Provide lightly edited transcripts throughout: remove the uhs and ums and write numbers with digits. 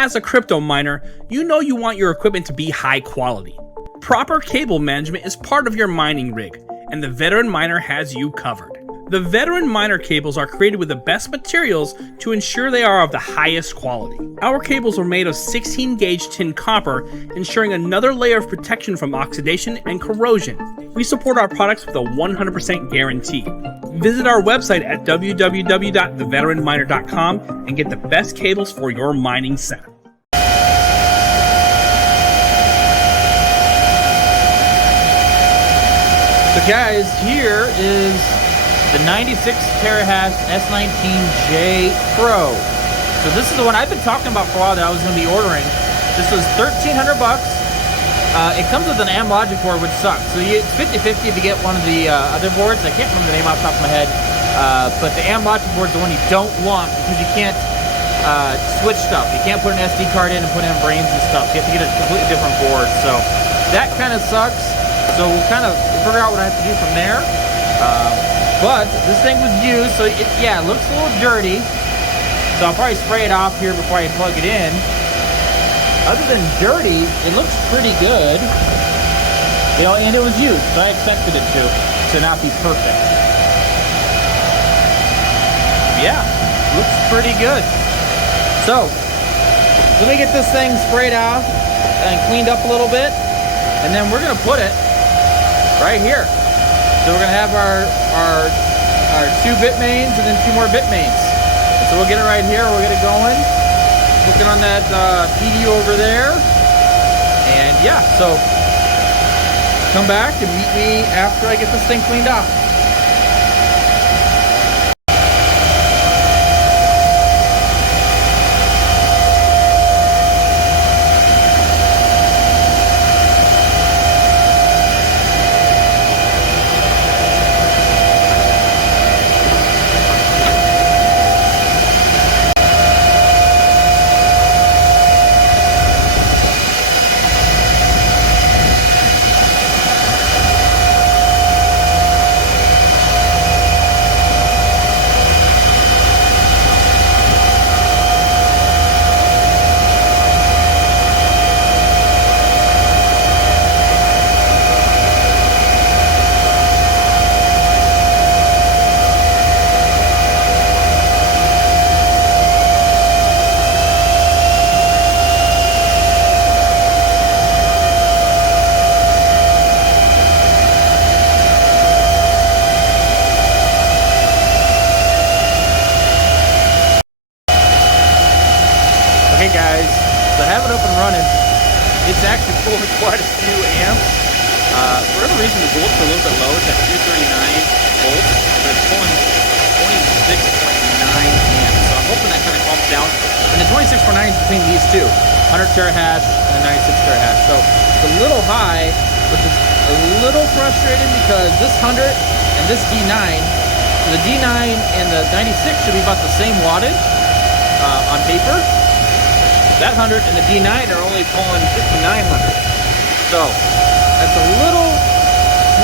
as a crypto miner, you know you want your equipment to be high quality. Proper cable management is part of your mining rig, and the Veteran Miner has you covered. The Veteran Miner cables are created with the best materials to ensure they are of the highest quality. Our cables are made of 16-gauge tin copper, ensuring another layer of protection from oxidation and corrosion. We support our products with a 100% guarantee. Visit our website at www.theveteranminer.com and get the best cables for your mining setup. So guys, here is the 96 terahash S19J Pro. So this is the one I've been talking about for a while that I was going to be ordering. This was $1,300 bucks. It comes with an Amlogic board, which sucks. So it's 50-50 if you get one of the other boards. I can't remember the name off the top of my head. But the Amlogic board is the one you don't want because you can't switch stuff. You can't put an SD card in and put in brains and stuff. You have to get a completely different board. So that kind of sucks. So we'll figure out what I have to do from there. But this thing was used, so it looks a little dirty. So I'll probably spray it off here before I plug it in. Other than dirty, it looks pretty good. You know, and it was used, so I expected it to not be perfect. Yeah, looks pretty good. So, let me get this thing sprayed off and cleaned up a little bit. And then we're gonna put it right here. So we're gonna have our 2 Bitmains and then 2 more Bitmains. So we'll get it right here, we'll get it going. Looking on that PD over there. And yeah, so come back and meet me after I get this thing cleaned off. Hey guys, so I have it up and running. It's actually pulling quite a few amps. For whatever reason, the volts are a little bit low. It's at 239 volts, but it's pulling 26.9 amps. So I'm hoping that kind of calms down. And the 26.9 is between these two, 100 terahash and the 96 terahash. So it's a little high, which is a little frustrating because this 100 and this D9, so the D9 and the 96 should be about the same wattage on paper. That 100 and the D9 are only pulling 5,900. So that's a little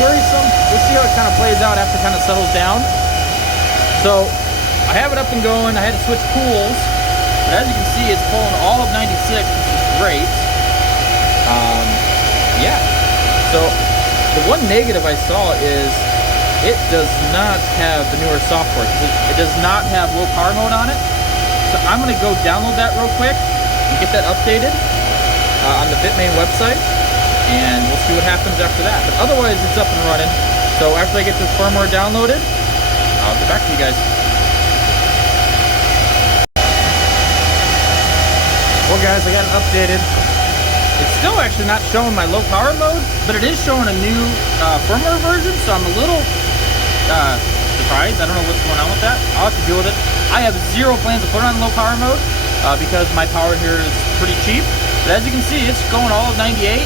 worrisome. We'll see how it kind of plays out after it kind of settles down. So I have it up and going. I had to switch pools. But as you can see, it's pulling all of 96, which is great. Yeah. So the one negative I saw is it does not have the newer software. It does not have low power mode on it. So I'm going to go download that real quick and get that updated on the Bitmain website, and we'll see what happens after that. But otherwise, it's up and running. So after I get this firmware downloaded, I'll get back to you guys. Well guys, I got it updated. It's still actually not showing my low power mode, but it is showing a new firmware version, so I'm a little surprised. I don't know what's going on with that. I'll have to deal with it. I have zero plans to put it on low power mode because my power here is pretty cheap. But as you can see, it's going all of 98,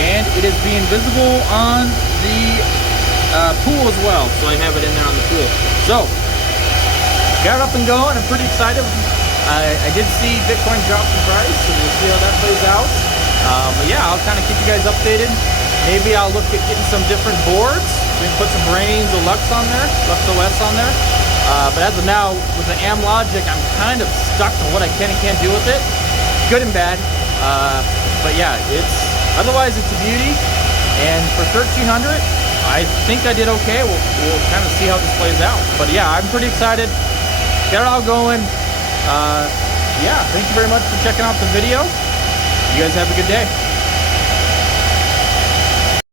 and it is being visible on the pool as well. So I have it in there on the pool. So got it up and going. I'm pretty excited. I did see Bitcoin drop in price, so we'll see how that plays out. But yeah, I'll kind of keep you guys updated. Maybe I'll look at getting some different boards. We can put some Brains or Lux on there, Lux OS on there. But as of now, with the AM logic, I'm kind of stuck on what I can and can't do with it. Good and bad. But yeah, otherwise it's a beauty. And for 1300, I think I did okay. We'll kind of see how this plays out. But yeah, I'm pretty excited. Get it all going. Yeah, thank you very much for checking out the video. You guys have a good day.